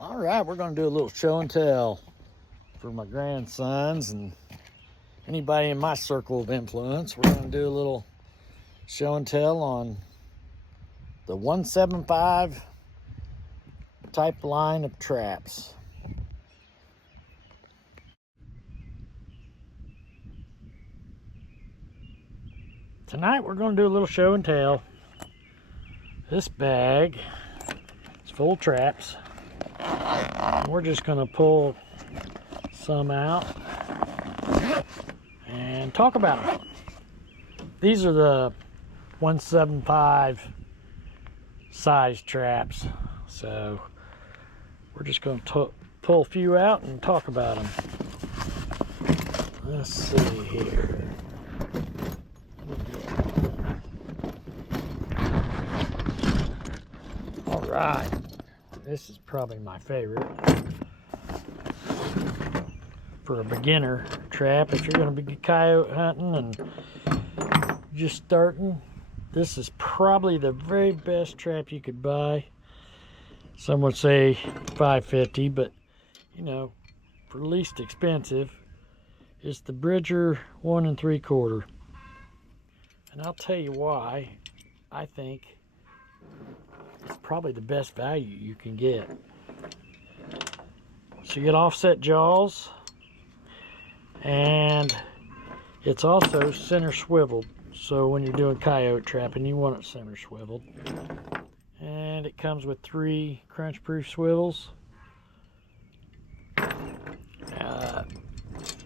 All right, we're going to do a little show and tell for my grandsons and anybody in my circle of influence. We're going to do a little show and tell on the 175 type line of traps. Tonight we're going to do a little show and tell. This bag is full of traps. We're just going to pull some out and talk about them. These are the 175 size traps, so we're just going to pull a few out and talk about them. Let's see here. All right, this is probably my favorite for a beginner trap. If you're going to be coyote hunting and just starting, this is probably the very best trap you could buy. Some would say $5.50, but you know, for least expensive, it's the Bridger 1 3/4. And I'll tell you why I think it's probably the best value you can get. So you get offset jaws, and it's also center swiveled. So when you're doing coyote trapping, you want it center swiveled. And it comes with 3 crunch proof swivels,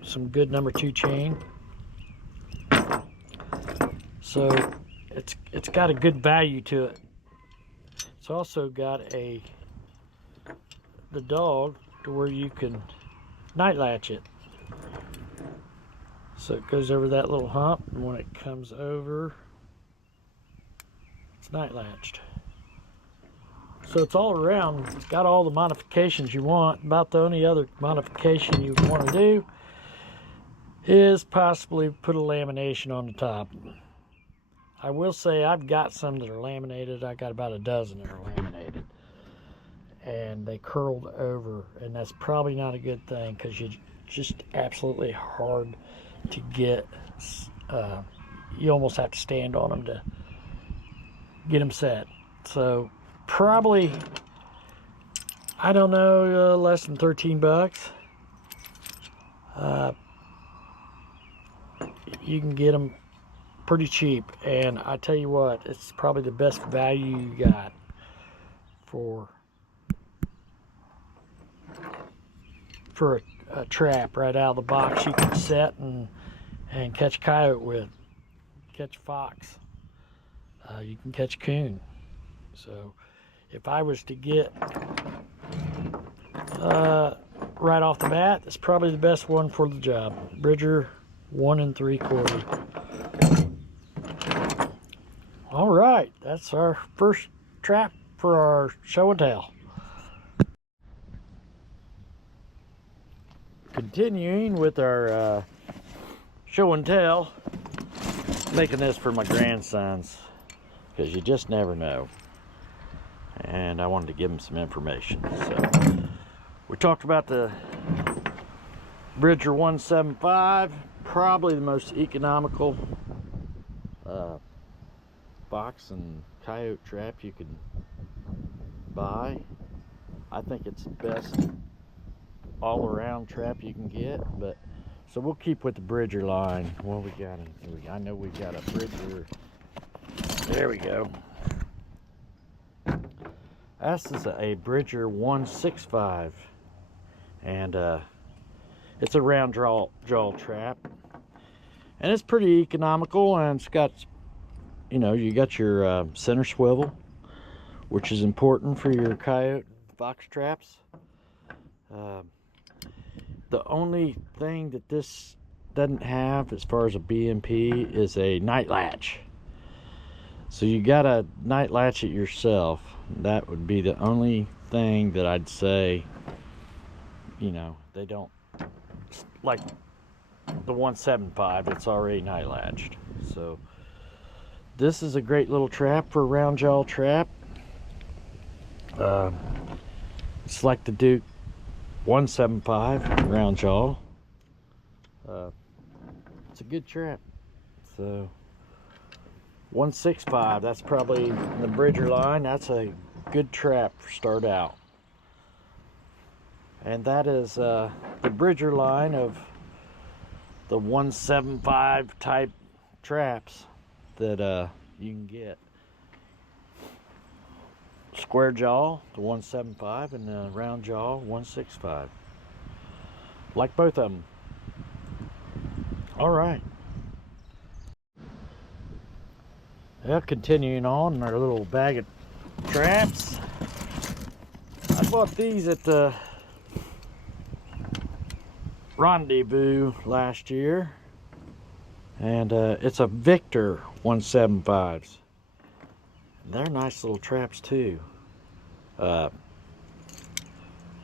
some good number 2 chain. So it's got a good value to it. It's also got the dog to where you can night latch it. So it goes over that little hump, and when it comes over, it's night latched. So it's all around, it's got all the modifications you want. About the only other modification you want to do is possibly put a lamination on the top. I will say I've got some that are laminated. I got about a dozen that are laminated, and they curled over, and that's probably not a good thing because you're just absolutely hard to get. You almost have to stand on them to get them set. So probably, I don't know, less than 13 bucks. You can get them pretty cheap, and I tell you what, it's probably the best value you got for a trap right out of the box. You can set and catch coyote with, catch fox, you can catch coon. So if I was to get right off the bat, it's probably the best one for the job. Bridger 1 3/4. All right, that's our first trap for our show and tell. Continuing with our show and tell, making this for my grandsons because you just never know. And I wanted to give them some information. So we talked about the Bridger 175, probably the most economical fox and coyote trap you could buy. I think it's the best all-around trap you can get. But so we'll keep with the Bridger line. What we got in here? I know we've got a Bridger. There we go. This is a Bridger 165, and it's a round jaw trap, and it's pretty economical, and it's got, you know, you got your center swivel, which is important for your coyote fox traps. The only thing that this doesn't have as far as a BMP is a night latch. So you gotta night latch it yourself. That would be the only thing that I'd say, you know, they don't, like the 175, it's already night latched. So this is a great little trap for a round jaw trap. It's like the Duke 175 round jaw. It's a good trap. So 165, that's probably the Bridger line. That's a good trap for start out. And that is the Bridger line of the 175 type traps that you can get. Square jaw, the 175, and the round jaw, 165. Like both of them. All right. Well, continuing on our little bag of traps. I bought these at the Rendezvous last year, and it's a Victor 175s. They're nice little traps too. I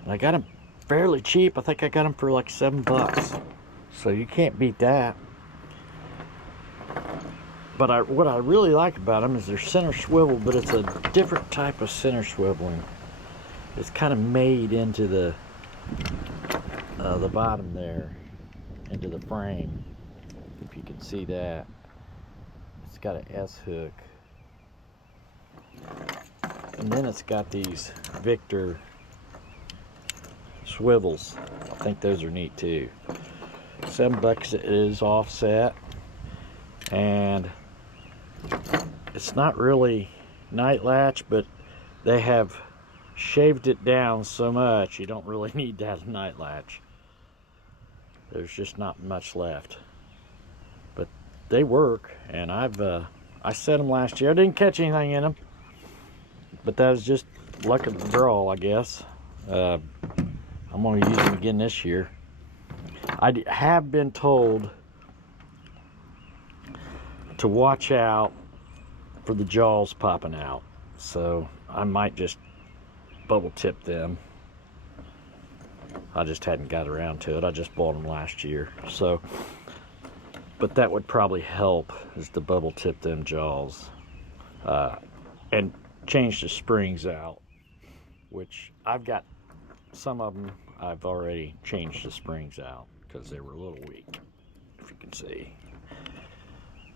got them fairly cheap. I think I got them for like $7, so you can't beat that. But what I really like about them is they're center swivel, but it's a different type of center swiveling. It's kind of made into the bottom there, into the frame. If you can see that, it's got an S hook, and then it's got these Victor swivels. I think those are neat too. $7 it is offset, and it's not really night latch, but they have shaved it down so much you don't really need that night latch. There's just not much left, but they work. And I set them last year. I didn't catch anything in them, but that was just luck of the draw, I guess. I'm going to use them again this year. I have been told to watch out for the jaws popping out, so I might just bubble tip them. I just hadn't got around to it. I just bought them last year, so, but that would probably help, is to bubble tip them jaws and change the springs out, which I've got some of them. I've already changed the springs out because they were a little weak, if you can see.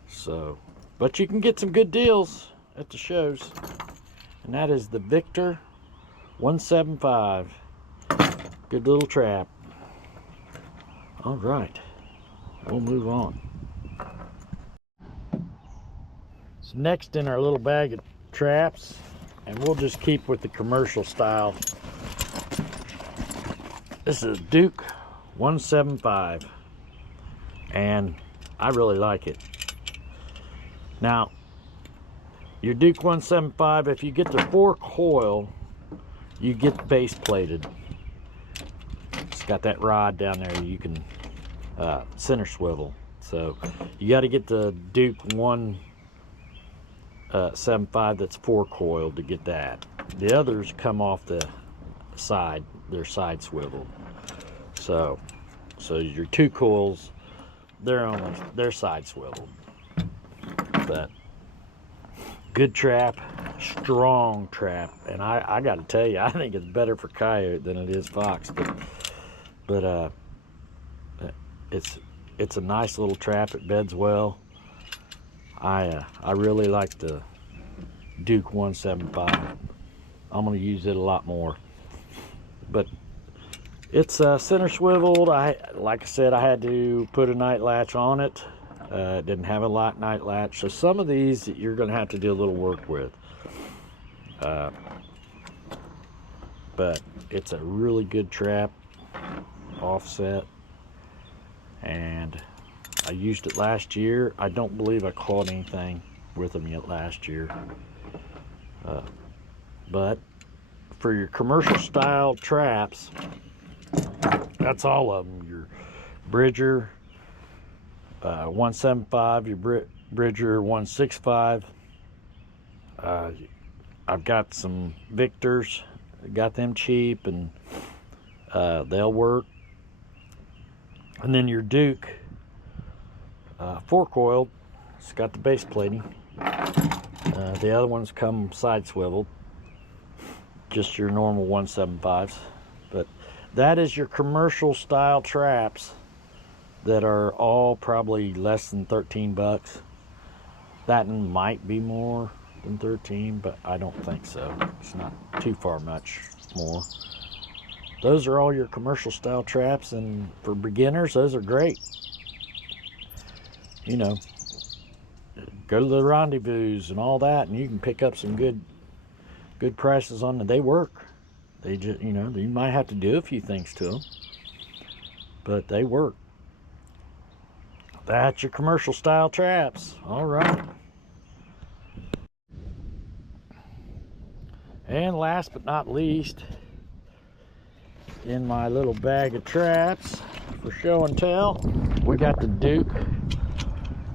So, but you can get some good deals at the shows, and that is the Victor 175. Good little trap. All right, we'll move on. So next in our little bag of traps, and we'll just keep with the commercial style. This is Duke 175, and I really like it. Now, your Duke 175, if you get the 4 coil, you get base plated. It's got that rod down there you can center swivel. So you got to get the Duke 175 that's 4 coiled to get that. The others come off the side, they're side swivel. So your 2 coils, they're side swiveled. But good trap, strong trap, and I got to tell you, I think it's better for coyote than it is fox. But it's a nice little trap. It beds well. I really like the Duke 175. I'm going to use it a lot more. But it's center swiveled. Like I said, I had to put a night latch on it. It didn't have a night latch, so some of these you're going to have to do a little work with. But it's a really good trap, offset, and I used it last year. I don't believe I caught anything with them yet last year. But for your commercial style traps, that's all of them. Your Bridger 175, your Bridger 165. I've got some Victors, got them cheap, and they'll work. And then your Duke 4 coiled, it's got the base plating. The other ones come side swiveled. just your normal 175s. But that is your commercial style traps that are all probably less than 13 bucks. That might be more than 13, but I don't think so. It's not too far much more. Those are all your commercial style traps, and for beginners, those are great. You know, go to the Rendezvous and all that, and you can pick up some good prices on them. They work. They just, you know, you might have to do a few things to them, but they work. That's your commercial style traps. All right. And last but not least, in my little bag of traps for show and tell, we got the Duke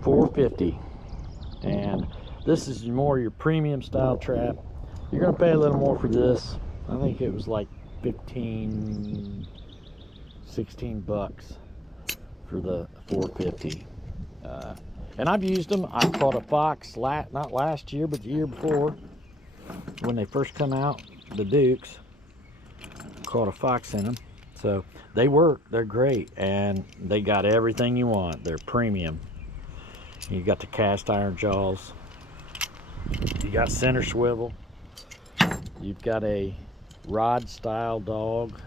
450. And this is more your premium style trap. You're going to pay a little more for this. I think it was like 15, 16 bucks for the 450. And I've used them. I caught a fox, not last year, but the year before, when they first come out, the Dukes. Caught a fox in them. So they work. They're great. And they got everything you want. They're premium. You got the cast iron jaws. You got center swivel. You've got a rod style dog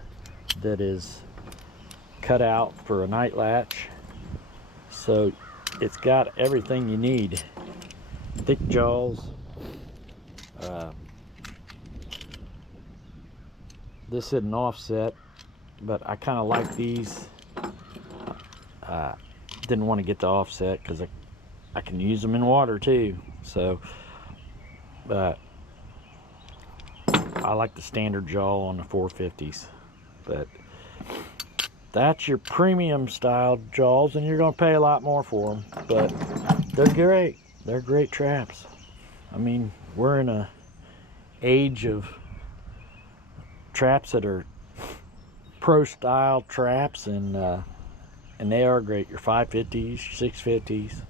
that is cut out for a night latch. So it's got everything you need. Thick jaws. This is an offset, but I kind of like these. Didn't want to get the offset because I can use them in water too. So, but I like the standard jaw on the 450s. But that's your premium style jaws, and you're going to pay a lot more for them. But they're great. They're great traps. I mean, we're in a age of traps that are pro style traps, and they are great. Your 550s, 650s,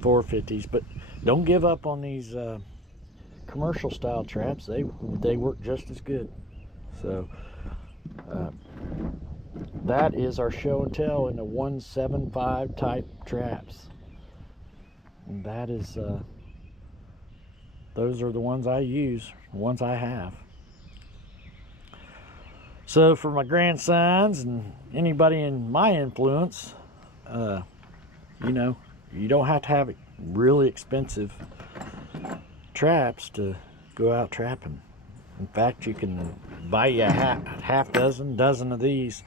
450s, but don't give up on these commercial style traps. They work just as good. So that is our show and tell in the 175 type traps. And that is those are the ones I use, the ones I have. So for my grandsons and anybody in my influence, you know, you don't have to have really expensive traps to go out trapping. In fact, you can buy you a half dozen of these,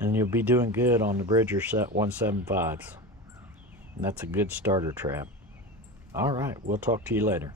and you'll be doing good on the Bridger set 175s. And that's a good starter trap. All right, we'll talk to you later.